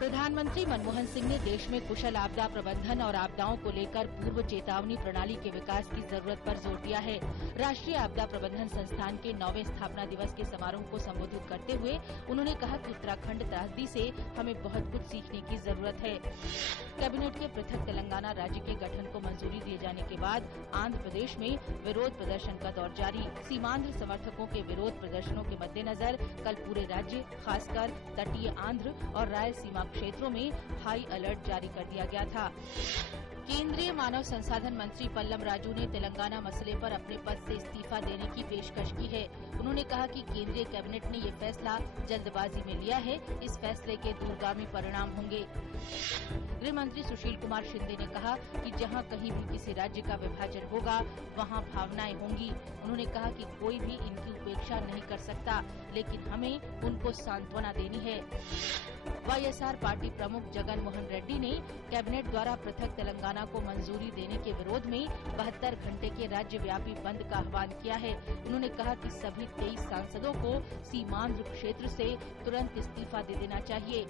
प्रधानमंत्री मनमोहन सिंह ने देश में कुशल आपदा प्रबंधन और आपदाओं को लेकर पूर्व चेतावनी प्रणाली के विकास की जरूरत पर जोर दिया है। राष्ट्रीय आपदा प्रबंधन संस्थान के 9वें स्थापना दिवस के समारोह को संबोधित करते हुए उन्होंने कहा कि उत्तराखंड त्रासदी से हमें बहुत कुछ सीखने की जरूरत है। कैबिनेट के पृथक तेलंगाना राज्य के गठन को मंजूरी दिए जाने के बाद आंध्र प्रदेश में विरोध प्रदर्शन का दौर जारी। सीमांध्र समर्थकों के विरोध प्रदर्शनों के मद्देनजर कल पूरे राज्य, खासकर तटीय आंध्र और रायलसीमा क्षेत्रों में हाई अलर्ट जारी कर दिया गया था। केंद्रीय मानव संसाधन मंत्री पल्लम राजू ने तेलंगाना मसले पर अपने पद से इस्तीफा देने की पेशकश की है। उन्होंने कहा कि केंद्रीय कैबिनेट ने ये फैसला जल्दबाजी में लिया है। इस फैसले के दूरगामी परिणाम होंगे। गृह मंत्री सुशील कुमार शिंदे ने कहा कि जहां कहीं भी किसी राज्य का विभाजन होगा वहां भावनाएं होंगी। उन्होंने कहा कि कोई भी इनकी उपेक्षा नहीं कर सकता, लेकिन हमें उनको सांत्वना देनी है। वाईएसआर पार्टी प्रमुख जगन मोहन रेड्डी ने कैबिनेट द्वारा पृथक तेलंगाना को मंजूरी देने के विरोध में 72 घंटे के राज्यव्यापी बंद का आह्वान किया है। उन्होंने कहा कि सभी 23 सांसदों को सीमांध्र क्षेत्र से तुरंत इस्तीफा दे देना चाहिए।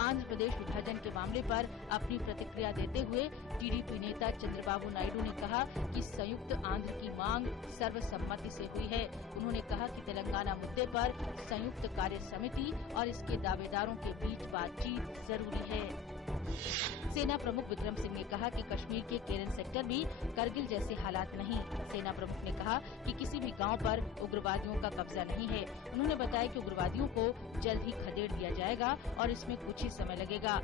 आंध्र प्रदेश विभाजन के मामले पर अपनी प्रतिक्रिया देते हुए टीडीपी नेता चंद्रबाबू नायडू ने कहा कि संयुक्त आंध्र की मांग सर्वसम्मति से हुई है। उन्होंने कहा कि तेलंगाना मुद्दे पर संयुक्त कार्य समिति और इसके दावेदारों के बीच बातचीत जरूरी है। सेना प्रमुख विक्रम सिंह ने कहा कि कश्मीर के केरन सेक्टर में करगिल जैसे हालात नहीं। सेना प्रमुख ने कहा कि किसी भी गांव पर उग्रवादियों का कब्जा नहीं है। उन्होंने बताया कि उग्रवादियों को जल्द ही खदेड़ दिया जाएगा और इसमें कुछ ही समय लगेगा।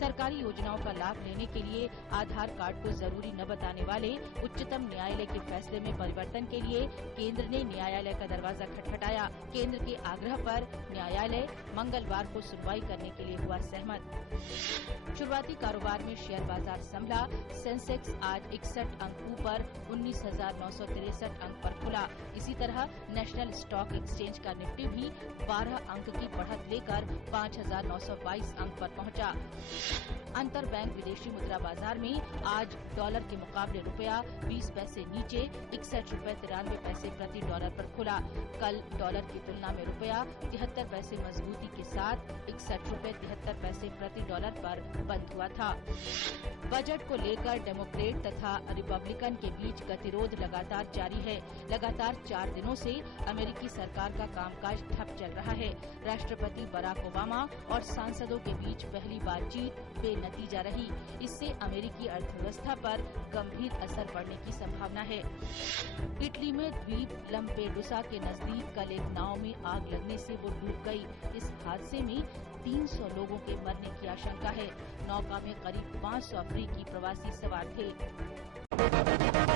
सरकारी योजनाओं का लाभ लेने के लिए आधार कार्ड को जरूरी न बताने वाले उच्चतम न्यायालय के फैसले में परिवर्तन के लिए केंद्र ने न्यायालय का दरवाजा खटखटाया। केंद्र के आग्रह पर न्यायालय मंगलवार को सुनवाई करने के लिए हुआ सहमत। शुरुआती कारोबार में शेयर बाजार संभला। सेंसेक्स आज 61 अंक ऊपर 19,963 अंक पर खुला। इसी तरह नेशनल स्टॉक एक्सचेंज का निफ्टी भी 12 अंक की बढ़त लेकर 5,922 अंक पर पहुंचा। अंतर बैंक विदेशी मुद्रा बाजार में आज डॉलर के मुकाबले रुपया 20 पैसे नीचे 61.93 प्रति डॉलर पर खुला। कल डॉलर की तुलना में रुपया 73 पैसे मजबूती के साथ 61.73 प्रति डॉलर पर बंद हुआ था। बजट को लेकर डेमोक्रेट तथा रिपब्लिकन के बीच गतिरोध लगातार जारी है। लगातार 4 दिनों से अमेरिकी सरकार का कामकाज ठप चल रहा है। राष्ट्रपति बराक ओबामा और सांसदों के बीच पहली बातचीत बेनतीजा रही। इससे अमेरिकी अर्थव्यवस्था पर गंभीर असर पड़ने की संभावना है। इटली में द्वीप लम्पेडुसा के नजदीक कल एक नाव में आग लगने से वो डूब गई। इस हादसे में 300 लोगों के मरने की आशंका है। नौका में करीब 500 अफ्रीकी प्रवासी सवार थे।